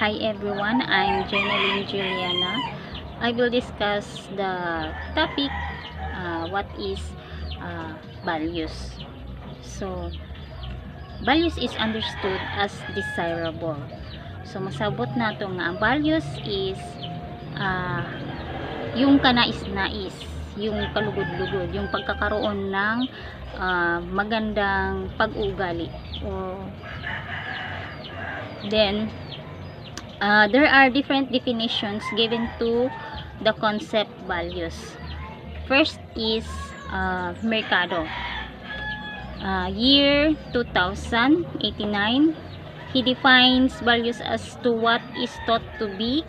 Hi everyone, I'm Jeneline Juliana. I will discuss the topic, what is values. So, values is understood as desirable. So, masabot na to nga ang values is yung kanais-nais, yung kalugod-lugod, yung pagkakaroon ng magandang pag-uugali. Then, there are different definitions given to the concept values. First is Mercado. Year 2089, he defines values as to what is thought to be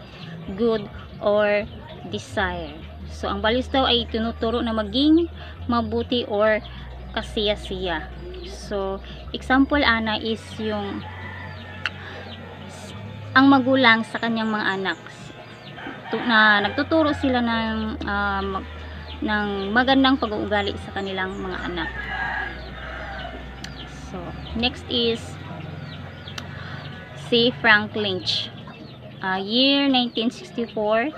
good or desired. So, ang values daw ay tinuturo na maging mabuti or kasiya-siya. So, example ana is yung ang magulang sa kanyang mga anak na nagtuturo sila ng magandang pag-uugali sa kanilang mga anak. So, next is si Frank Lynch. Year 1964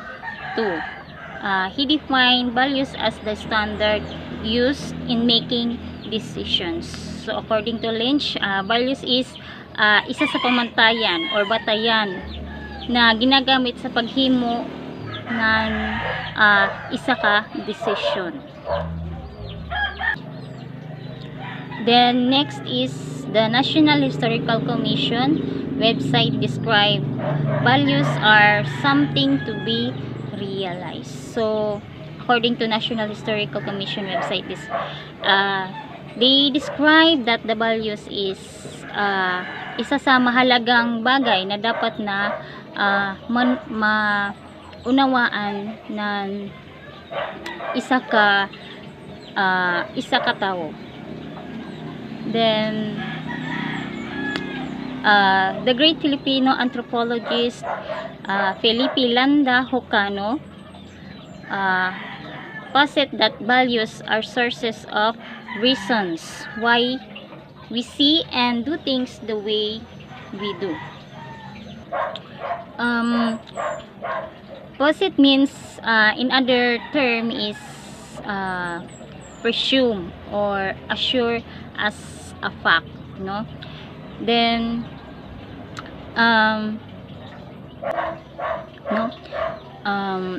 to he defined values as the standard used in making decisions. So, according to Lynch, values is isa sa pamantayan or batayan na ginagamit sa paghimo ng isa ka decision. Then next is the National Historical Commission website describe values are something to be realized. So according to National Historical Commission website, they describe that the values is isa sa mahalagang bagay na dapat na maunawaan ng isa ka tao. Then the great Filipino anthropologist Felipe Landa Hocano posit that values are sources of reasons why we see and do things the way we do. Posit means in other term is presume or assure as a fact, no? Then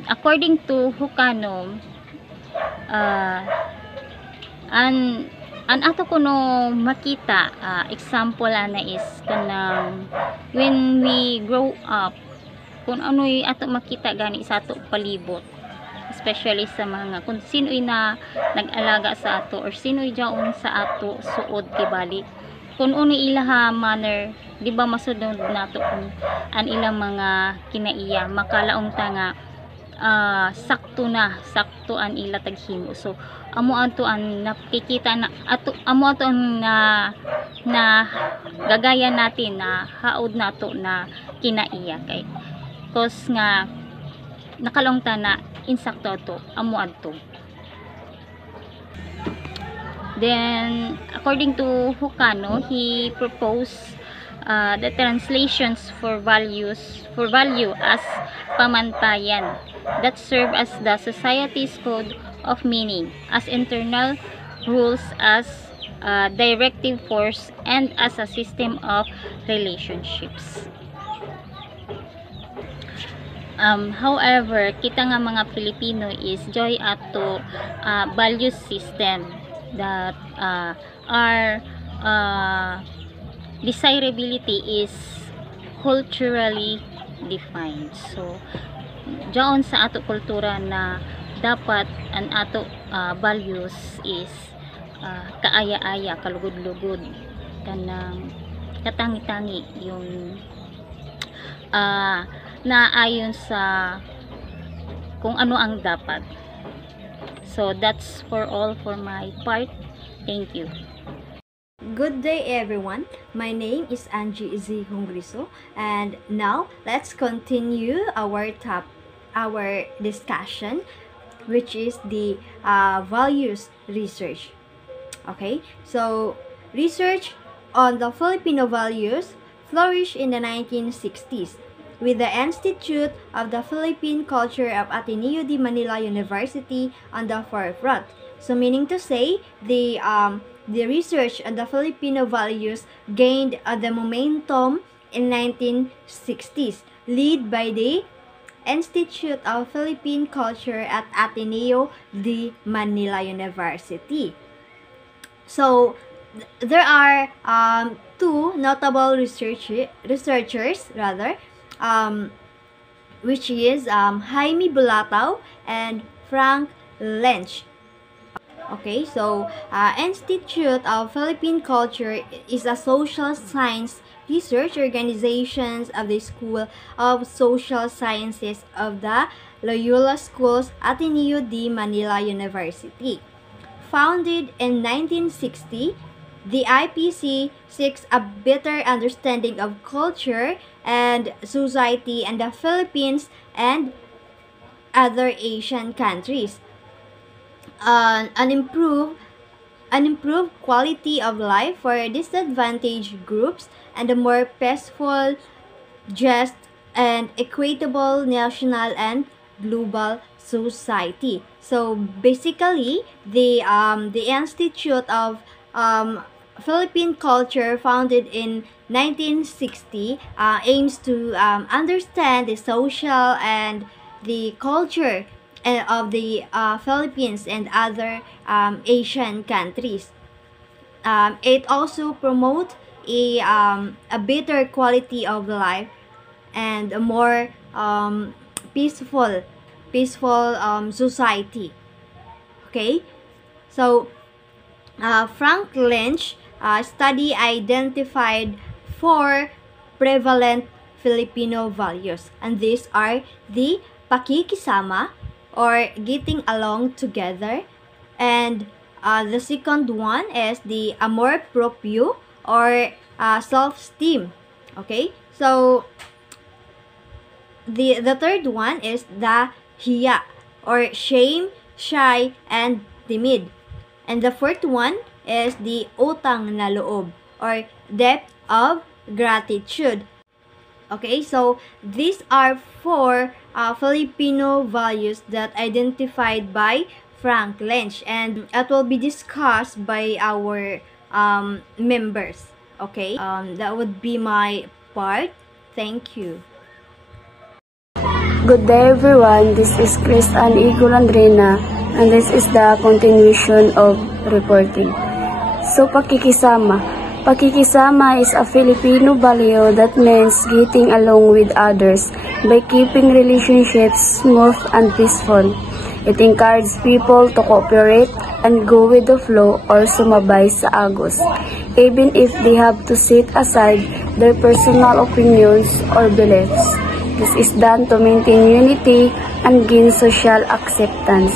according to Hocano, an ato kuno makita example ana is kanang when we grow up, kung ano'y ato makita gani sa ato palibot, especially sa mga kung sino'y na nag-alaga sa ato or sino'y jaon sa ato suod kibali, kung uno'y ilaha manner, di ba masudod nato kung an ilang mga kinaiya makalaong tanga sakto an ila taghimo. So amo ato ang nakikita na amo ato na gagaya natin na haod nato na kinaiya kay cause nga nakalongta na insakto ato amo adto. Then according to Hocano, he proposed the translations for value as pamantayan that serve as the society's code of meaning, as internal rules, as directive force, and as a system of relationships. However, kita nga mga Pilipino is joy ato value system that our desirability is culturally defined. So diyon sa ato kultura na dapat ang ato values is kaaya-aya, kalugod-lugod, kanang katangi-tangi yung naayon sa kung ano ang dapat. So that's for all for my part. Thank you. Good day everyone, my name is Angie Z. Hungriso, and now let's continue our discussion, which is the values research. Okay, so research on the Filipino values flourished in the 1960s with the Institute of the Philippine Culture of Ateneo de Manila University on the forefront. So meaning to say, the research on the Filipino values gained the momentum in 1960s, led by the Institute of Philippine Culture at Ateneo de Manila University. So, there are two notable researchers rather, which is Jaime Bulatao and Frank Lench. Okay, so Institute of Philippine Culture is a social science research organization of the School of Social Sciences of the Loyola Schools Ateneo de Manila University. Founded in 1960, the IPC seeks a better understanding of culture and society in the Philippines and other Asian countries. An improved quality of life for disadvantaged groups, and a more peaceful, just, and equitable national and global society. So basically, the Institute of Philippine Culture, founded in 1960, aims to understand the social and the culture of the Philippines and other Asian countries. It also promotes a better quality of life and a more peaceful society. Okay, so Frank Lynch study identified four prevalent Filipino values, and these are the pakikisama, or getting along together, and the second one is the amor proprio, or self-esteem. Okay, so the third one is the hiya, or shame, shy, and timid. And the fourth one is the utang na loob, or debt of gratitude. Okay, so these are four Filipino values that identified by Frank Lynch, and that will be discussed by our members. Okay, that would be my part. Thank you. Good day everyone, this is Chris Ann Igulandrina, and this is the continuation of reporting. So, pakikisama. Pakikisama is a Filipino value that means getting along with others by keeping relationships smooth and peaceful. It encourages people to cooperate and go with the flow, or sumabay sa agos, even if they have to set aside their personal opinions or beliefs. This is done to maintain unity and gain social acceptance,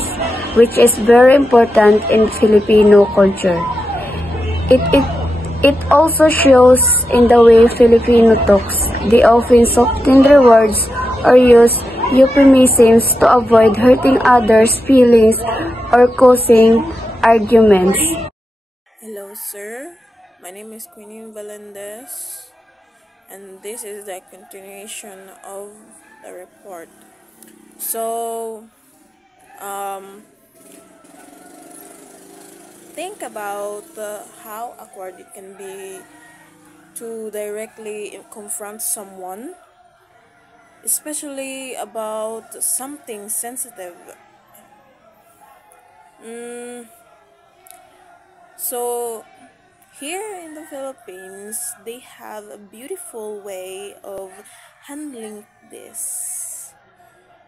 which is very important in Filipino culture. It also shows in the way Filipino talks. They often soften their words or use euphemisms to avoid hurting others' feelings or causing arguments. Hello, sir. My name is Queenie Valendes, and this is the continuation of the report. So, think about how awkward it can be to directly confront someone, especially about something sensitive. So, here in the Philippines, they have a beautiful way of handling this.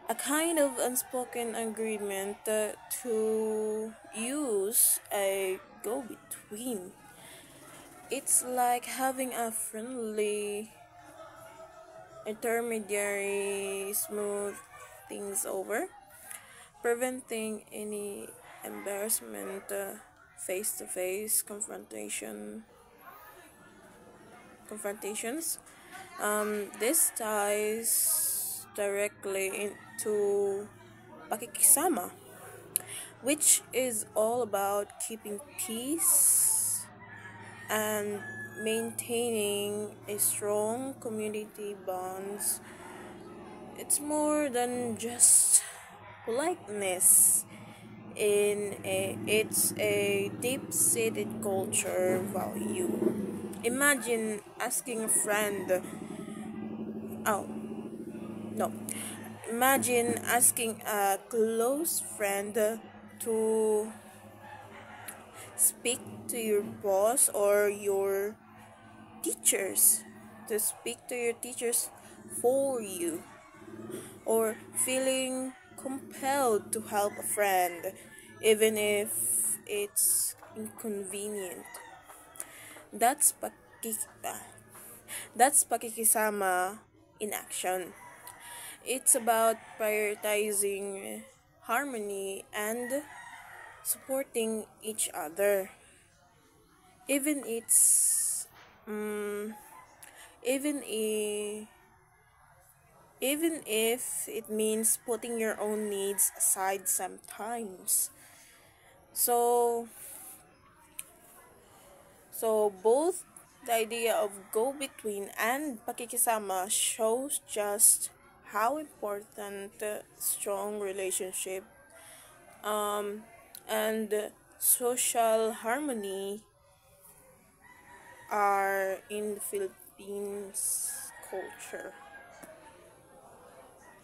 A kind of unspoken agreement to use a go-between. It's like having a friendly intermediary smooth things over, preventing any embarrassment, face-to-face confrontations. This ties directly into pakikisama, which is all about keeping peace and maintaining a strong community bonds It's more than just politeness. It's a deep-seated culture value. Imagine asking a friend, oh no, imagine asking a close friend to speak to your boss or your teachers, to speak to your teachers for you, or feeling compelled to help a friend even if it's inconvenient. That's that's pakikisama in action. It's about prioritizing harmony and supporting each other. Even it's even if even if it means putting your own needs aside sometimes. So so both the idea of go between and pakikisama shows just how important strong relationship and social harmony are in the Philippines culture.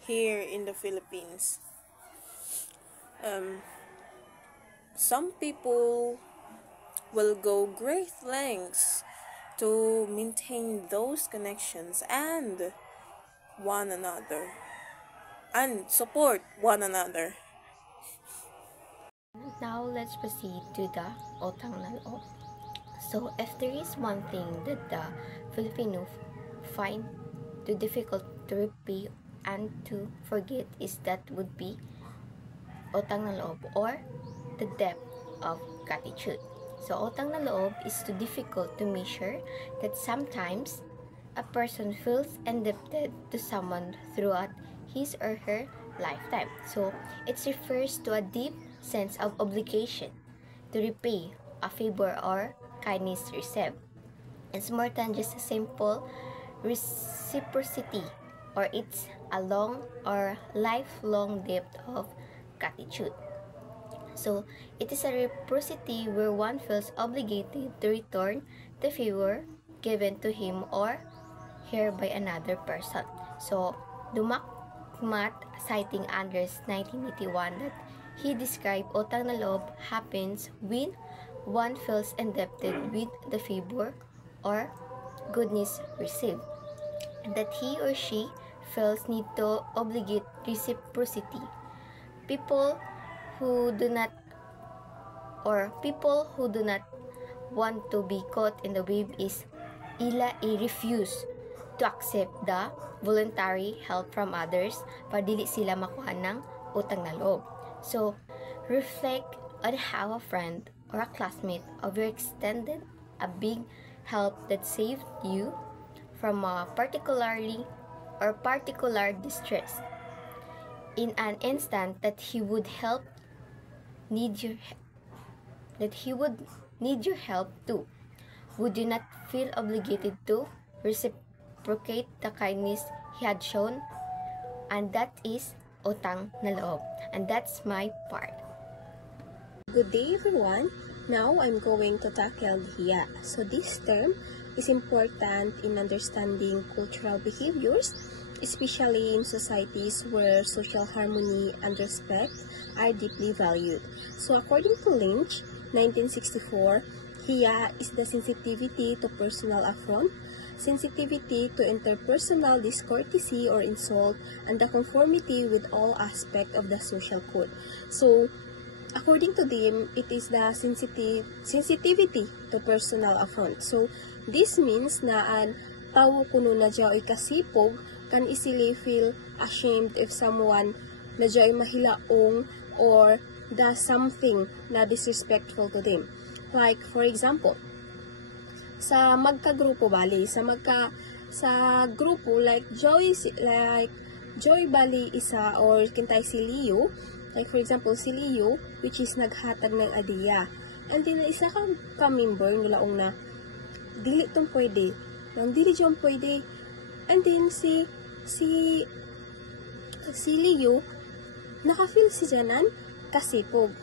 Here in the Philippines, some people will go great lengths to maintain those connections and one another and support one another. Now let's proceed to the Utang na Loob. So if there is one thing that the Filipino find too difficult to repay and to forget, is that would be Utang na Loob, or the debt of gratitude. So Utang na Loob is too difficult to measure that sometimes a person feels indebted to someone throughout his or her lifetime. So it refers to a deep sense of obligation to repay a favor or kindness received. It's more than just a simple reciprocity, or it's a long or lifelong debt of gratitude. So it is a reciprocity where one feels obligated to return the favor given to him or her by another person. So Dumakmat, citing Andres 1981, that he described Utang na Loob happens when one feels indebted with the favor or goodness received, and that he or she feels need to obligate reciprocity. People who do not want to be caught in the wave is refuse to accept the voluntary help from others para dili sila makuha ng utang na loob. So, reflect on how a friend or a classmate of yours extended a big help that saved you from a particular distress. In an instant that he would need your help too. Would you not feel obligated to reciprocate the kindness he had shown? And that is utang na loob. And that's my part. Good day everyone. Now I'm going to tackle hiya. So this term is important in understanding cultural behaviors, especially in societies where social harmony and respect are deeply valued. So according to Lynch, 1964, hiya is the sensitivity to personal affront, sensitivity to interpersonal discourtesy or insult, and the conformity with all aspects of the social code. So according to them, it is the sensitivity to personal affront. So this means na an tao kuno na dyaoy kasipog can easily feel ashamed if someone na dyaoy mahilaong or does something na disrespectful to them. Like for example, sa magka-grupo bali, sa grupo like Joy bali isa or kintay si Leo, like for example si Leo which is naghatag ng adiya. And then isa ka member nulaong na dili tong pwede, nang dili jom pwede. And then si si Leo, naka-feel si Janan kasipog.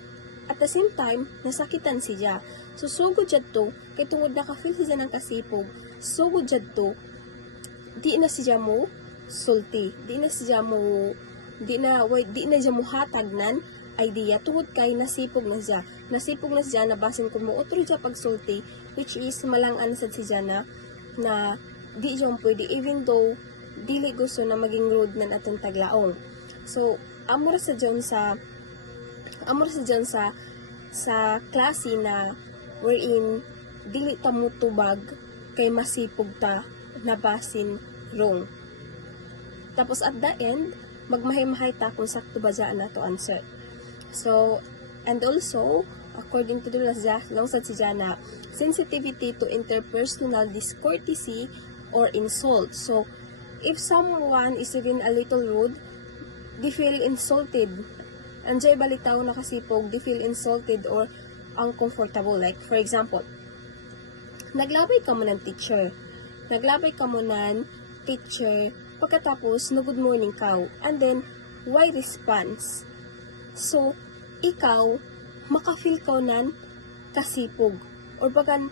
At the same time, nasakitan siya. So, sugod jad to, kay tungod naka-feel siya ng kasipog, sugod jad to, di na siya mo sulti. Di na siya mo hatagnan idea tungod kay nasipog na siya. Nasipog na siya na basin kung mo otro siya pagsulti, which is malang-an sad siya na di siya pwede, even though dili gusto na maging rude na atong taglaong. So, amor sa dyan sa klase na wherein dili ta mutubag kay masipog ta na basin wrong. Tapos at the end, magmahay-mahay ta kung sakto ba dyan na to answer. So, and also, according to the langsad si Jana, sensitivity to interpersonal discourtesy or insult. So, if someone is even a little rude, they feel insulted. Anjay balitaw na kasipog, they feel insulted or uncomfortable. Like, for example, naglabay ka mo ng teacher. Pagkatapos, no good morning ka. And then, why response? So, ikaw, makafeel ka nan kasipog. Or bagan,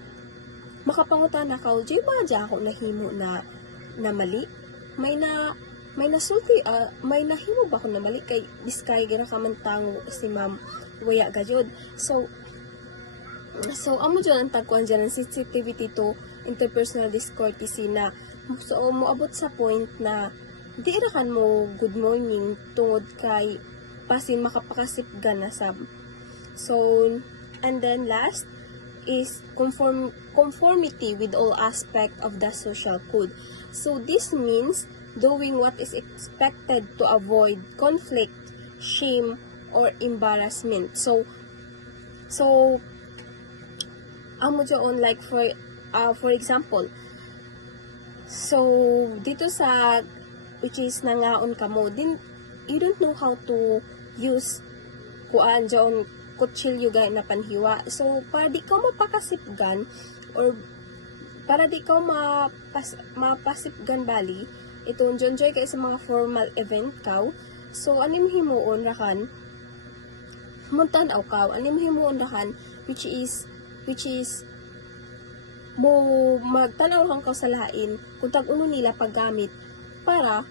makapangutan na ka, di ba dyan ako nahimo na mali? May nasulti, may nahimo ba ako na mali? Kay diskay, gira ka man tango si ma'am, waya gajod. So, amo dyan ang tagkuhan dyan ang sensitivity to interpersonal discourtesy na so, moabot sa point na di irakan mo good morning tungod kay pasin makapakasipgan na sab. So, and then last is conformity with all aspect of the social code. So, this means doing what is expected to avoid conflict, shame, or embarrassment. So amo dyan like for example, so dito sa which is nangaon ka mo, din you don't know how to use kuan dyan kutsilyo gay na panhiwa. So para di ka mapakasipgan or para di ka mapasipgan bali ito enjoy kay sa mga formal event kaw. So anim himuon rakan muntan-aw kaw, anim himuon rakan which is mo magtanaw kang ka sa lain kung tag-uno nila paggamit para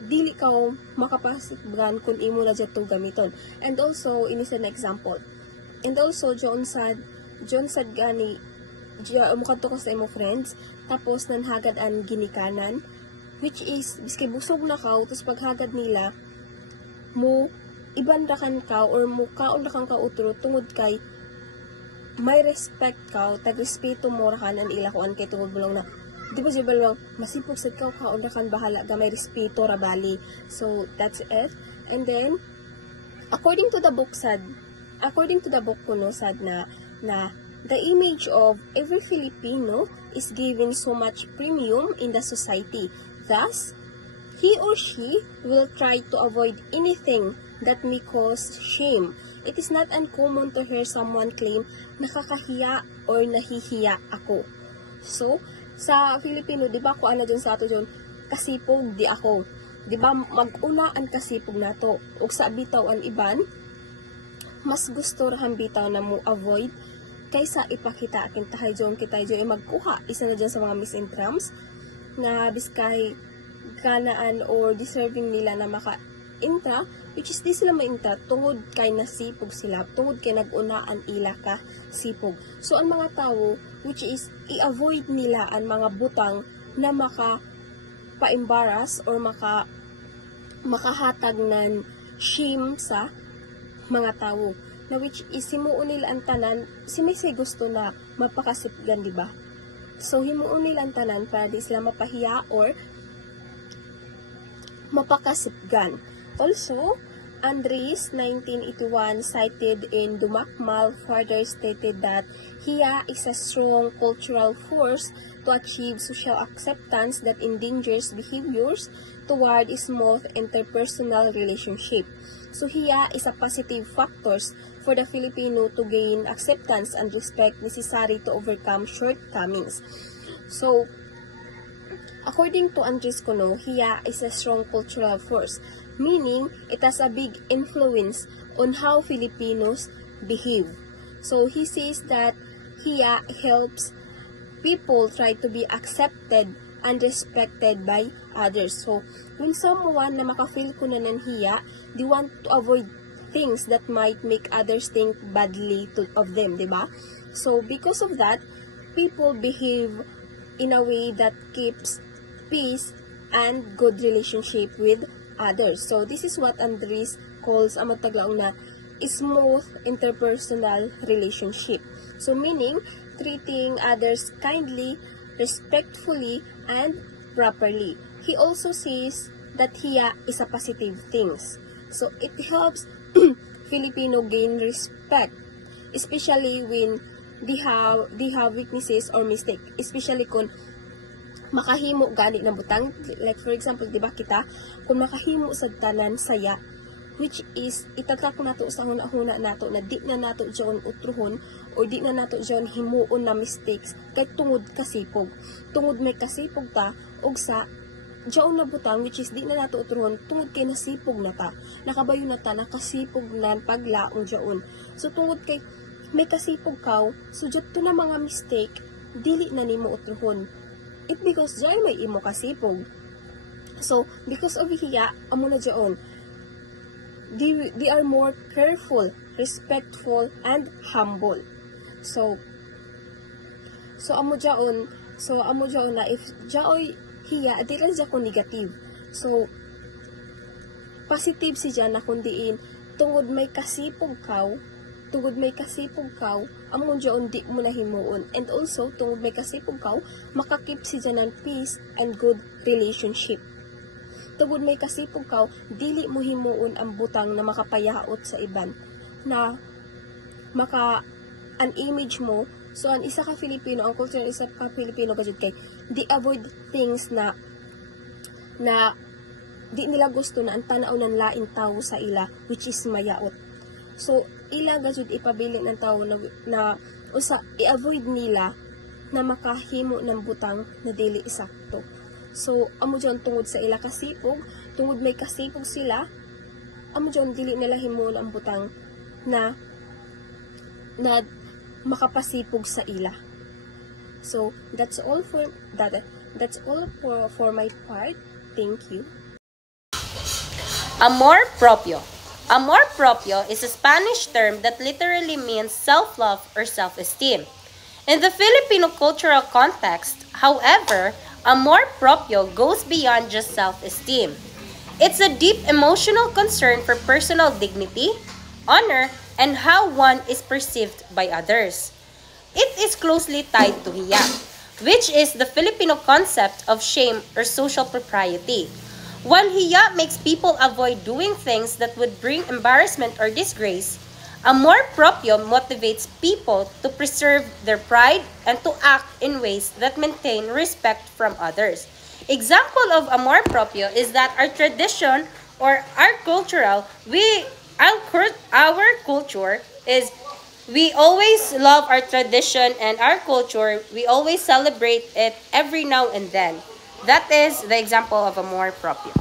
dili ka makapasipgan kung imo na dyan itong gamiton. And also, in is an example. And also, John sad gani, mukha to ka sa imo friends, tapos nanhagad ang ginikanan, which is, biskay busog na ka, tapos paghagad nila, mo ibandakan ka, or mo kaundakan ka utro, tungod kay, may respect ka, tag-respeto mo rakan ang ila kuan kay tungod mo lang na, di ba siya balwang, masipog sa ikaw ka, undakan bahala ka, may respeto rabali. So, that's it. And then, according to the book kuno sad na the image of every Filipino is given so much premium in the society. Thus, he or she will try to avoid anything that may cause shame. It is not uncommon to hear someone claim, nakakahiya or nahihiya ako. So, sa Filipino, di ba, kuan na dyan sa ato dyan, kasipog di ako. Di ba, mag-una ang kasipog na to. O sa bitaw ang iban, mas gusto rahan bitaw na mo avoid kaysa ipakita akin tahay dyan, kita dyan, magkuha. Isa na dyan sa mga misintrams na biskay kanaan or deserving nila na maka-intra, which is di sila ma-intra, tungod kay nasipog sila, tungod kay nag-una ang ila ka sipog. So, ang mga tao, which is, i-avoid nila ang mga butang na maka-embarrass or makahatag ng shame sa mga tao. Na which is, himuon nila ang tanan, simisay gusto na mapakasipgan, di ba? So, himuon nila ang tanan para di sila mapahiya or mapakasipgan. Also, Andres 1981 cited in Dumakmal further stated that Hiya is a strong cultural force to achieve social acceptance that endangers behaviors toward smooth interpersonal relationship. So Hiya is a positive factors for the Filipino to gain acceptance and respect necessary to overcome shortcomings. So, according to Andres Kuno, Hiya is a strong cultural force. meaning it has a big influence on how Filipinos behave. So he says that hiya helps people try to be accepted and respected by others. So when someone na makafeel ko na ng hiya, they want to avoid things that might make others think badly of them, diba? So because of that, people behave in a way that keeps peace and good relationship with others. So this is what Andres calls ang mataglaong na smooth interpersonal relationship. So meaning, treating others kindly, respectfully, and properly. He also says that hiya is a positive thing. So it helps Filipino gain respect, especially when they have weaknesses or mistake, especially kung makahimo gani ng butang, like for example, di ba kita, kung makahimo sa tanan saya, which is itatak nato sa huna-huna nato na di na nato diyon utruhon o di na nato diyon himuon na mistakes kay tungod kasipog. Tungod may kasipog ta og sa diyon na butang, which is di na nato utruhon tungod kay nasipog na ta. Nakabayo na ta nakasipog na paglaong diyon. So tungod kay may kasipog kaw, so to na mga mistake, dili na nimo utruhon. It because diyan may imo kasipog. So, because of hiya, amo na diyon, they are more careful, respectful, and humble. So amo diyon na if jaoy hiya, di lang siya ko negative. So, positive siya na kundiin, tungod may kasipog kaw, amon diyon di mo na himuon. And also, tungod may kasipog kaw, makakip siya ng peace and good relationship. Tungod may kasipog kaw, dili mo himuon ang butang na makapayaot sa iban, na an image mo. So, ang isa ka Filipino, ang culture ng isa ka Filipino, kajud kay, di avoid things na di nila gusto na ang tanaw ng laing tao sa ila, which is mayaot. So, ila gajud ipabilin ng tao na i-avoid nila na makahimo ng butang na dili sakto. So, amo dyan tungod sa ila kasipog, tungod may kasipog sila, amo dyan dili nila himo ang butang na makapasipog sa ila. So, that's all for my part. Thank you. Amor propio. Amor propio is a Spanish term that literally means self-love or self-esteem. In the Filipino cultural context, however, amor propio goes beyond just self-esteem. It's a deep emotional concern for personal dignity, honor, and how one is perceived by others. It is closely tied to hiya, which is the Filipino concept of shame or social propriety. While hiya makes people avoid doing things that would bring embarrassment or disgrace, amor propio motivates people to preserve their pride and to act in ways that maintain respect from others. Example of amor propio is that our tradition or our culture is we always love our tradition and our culture. We always celebrate it every now and then. That is the example of amor propio.